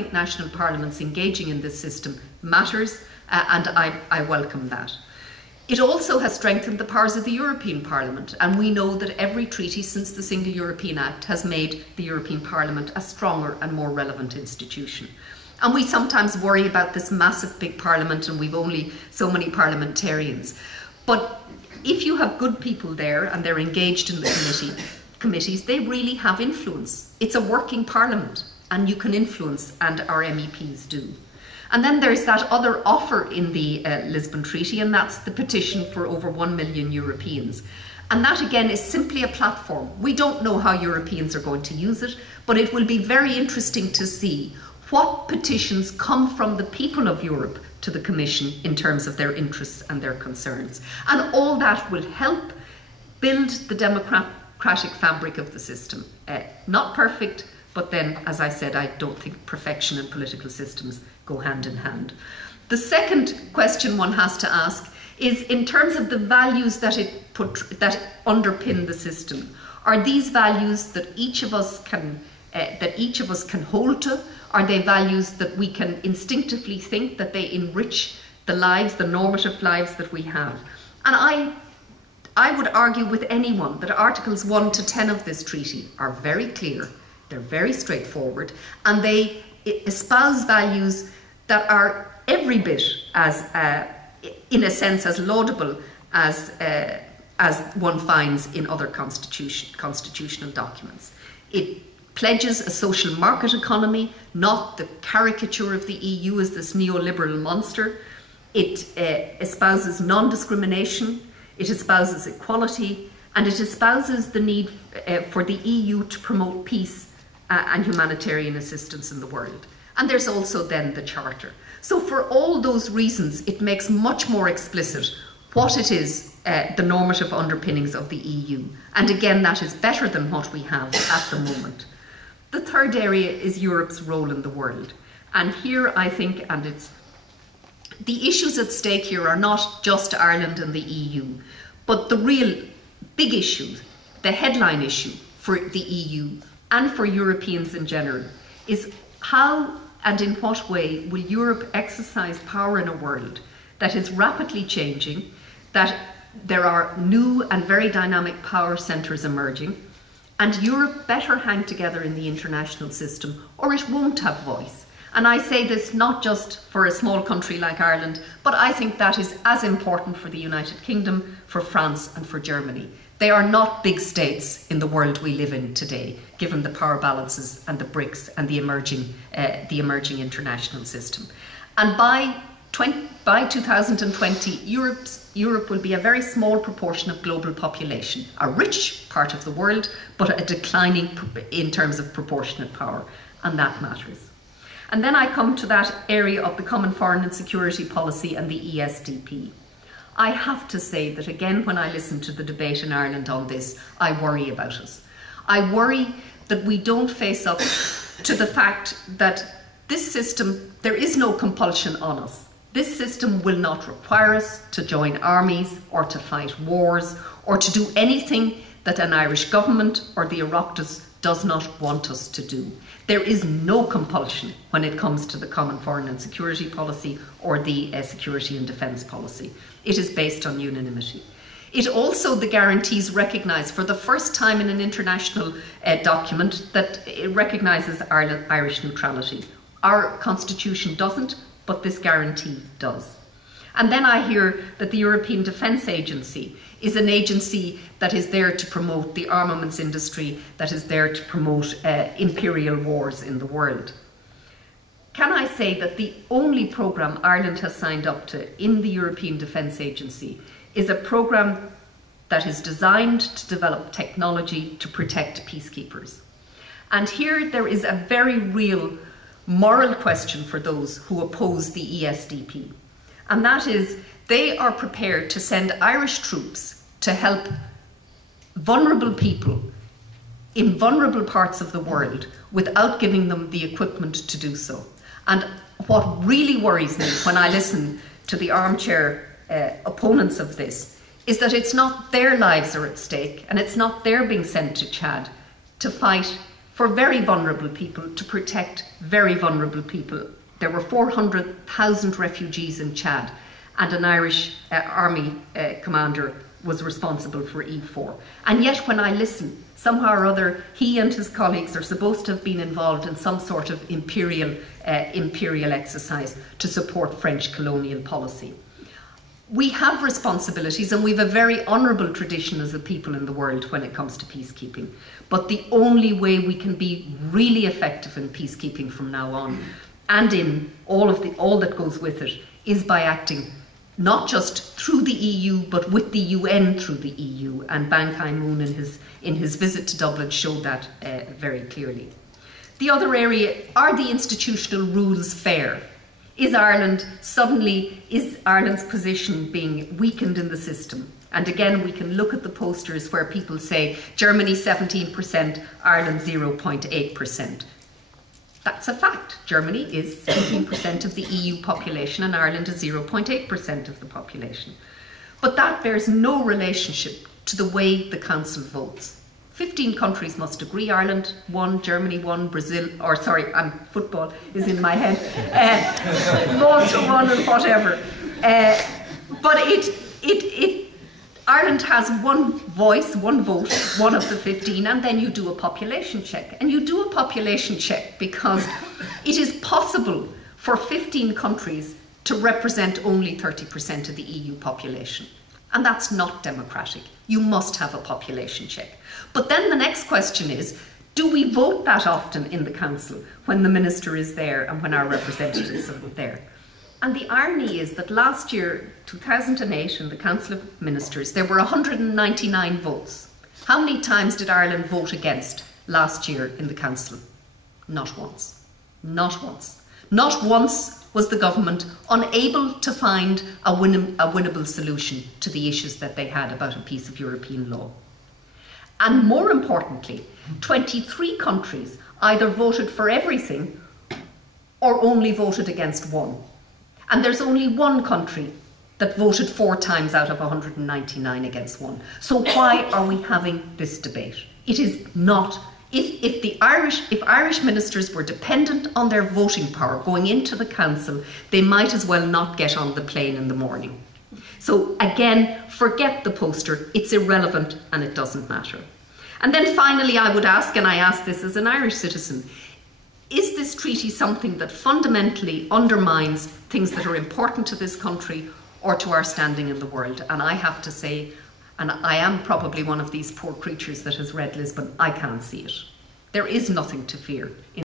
think national parliaments engaging in this system matters, and I welcome that. It also has strengthened the powers of the European Parliament, and we know that every treaty since the Single European Act has made the European Parliament a stronger and more relevant institution. And we sometimes worry about this massive big parliament and we've only so many parliamentarians. But if you have good people there and they're engaged in the committees, they really have influence. It's a working parliament and you can influence, and our MEPs do. And then there's that other offer in the Lisbon Treaty, and that's the petition for over 1 million Europeans. And that again is simply a platform. We don't know how Europeans are going to use it, but it will be very interesting to see what petitions come from the people of Europe to the Commission in terms of their interests and their concerns. And all that will help build the democratic fabric of the system. Not perfect, but then, as I said, I don't think perfection and political systems go hand in hand. The second question one has to ask is, in terms of the values that underpin the system, are these values that each of us can hold to? Are they values that we can instinctively think that they enrich the lives, the normative lives that we have? And I would argue with anyone that Articles 1 to 10 of this treaty are very clear, they're very straightforward, and they espouse values that are every bit as, in a sense, as laudable as one finds in other constitutional documents. It pledges a social market economy, not the caricature of the EU as this neoliberal monster. It espouses non-discrimination, it espouses equality, and it espouses the need for the EU to promote peace and humanitarian assistance in the world. And there's also then the Charter. So for all those reasons, it makes much more explicit what it is, the normative underpinnings of the EU. And again, that is better than what we have at the moment. The third area is Europe's role in the world. And here I think, and it's the issues at stake here are not just Ireland and the EU, but the real big issue, the headline issue for the EU and for Europeans in general, is how and in what way will Europe exercise power in a world that is rapidly changing, that there are new and very dynamic power centres emerging, and Europe better hang together in the international system or it won't have voice. And I say this not just for a small country like Ireland, but I think that is as important for the United Kingdom, for France and for Germany. They are not big states in the world we live in today, given the power balances and the BRICS and the emerging international system. And by 2020, Europe will be a very small proportion of global population, a rich part of the world, but a declining in terms of proportionate power, and that matters. And then I come to that area of the Common Foreign and Security Policy and the ESDP. I have to say that again, when I listen to the debate in Ireland on this, I worry about us. I worry that we don't face up to the fact that this system, there is no compulsion on us. This system will not require us to join armies or to fight wars or to do anything that an Irish government or the Oireachtas does not want us to do. There is no compulsion when it comes to the Common Foreign and Security Policy or the Security and Defence Policy. It is based on unanimity. It also, the guarantees recognise for the first time in an international document that it recognises Irish neutrality. Our constitution doesn't, but this guarantee does. And then I hear that the European Defence Agency is an agency that is there to promote the armaments industry, that is there to promote imperial wars in the world. Can I say that the only programme Ireland has signed up to in the European Defence Agency is a programme that is designed to develop technology to protect peacekeepers. And here there is a very real moral question for those who oppose the ESDP. And that is, they are prepared to send Irish troops to help vulnerable people in vulnerable parts of the world without giving them the equipment to do so. And what really worries me when I listen to the armchair opponents of this is that it's not their lives are at stake and it's not they're being sent to Chad to fight for very vulnerable people to protect very vulnerable people. There were 400,000 refugees in Chad, and an Irish army commander was responsible for E4. And yet when I listen, somehow or other, he and his colleagues are supposed to have been involved in some sort of imperial exercise to support French colonial policy. We have responsibilities, and we have a very honourable tradition as a people in the world when it comes to peacekeeping. But the only way we can be really effective in peacekeeping from now on, and in all that goes with it, is by acting not just through the EU, but with the UN through the EU. And Ban Ki-moon in his visit to Dublin showed that very clearly. The other area, are the institutional rules fair? Is Ireland's position being weakened in the system? And again, we can look at the posters where people say Germany 17%, Ireland 0.8%. That's a fact. Germany is 17% of the EU population and Ireland is 0.8% of the population. But that bears no relationship to the way the Council votes. 15 countries must agree. Ireland won, Germany won, Brazil, or sorry, football is in my head. Malta won and whatever. But Ireland has one voice, one vote, one of the 15, and then you do a population check. And you do a population check because it is possible for 15 countries to represent only 30% of the EU population. And that's not democratic. You must have a population check. But then the next question is, do we vote that often in the Council when the Minister is there and when our representatives are there? And the irony is that last year, 2008, in the Council of Ministers, there were 199 votes. How many times did Ireland vote against last year in the Council? Not once. Not once. Not once was the government unable to find a winnable solution to the issues that they had about a piece of European law. And more importantly, 23 countries either voted for everything or only voted against one. And there's only one country that voted 4 times out of 199 against one. So why are we having this debate? It is not. If Irish ministers were dependent on their voting power going into the Council, they might as well not get on the plane in the morning. So again, forget the poster. It's irrelevant and it doesn't matter. And then finally, I would ask, and I ask this as an Irish citizen, is this treaty something that fundamentally undermines things that are important to this country or to our standing in the world? And I have to say, and I am probably one of these poor creatures that has read Lisbon, I can't see it. There is nothing to fear.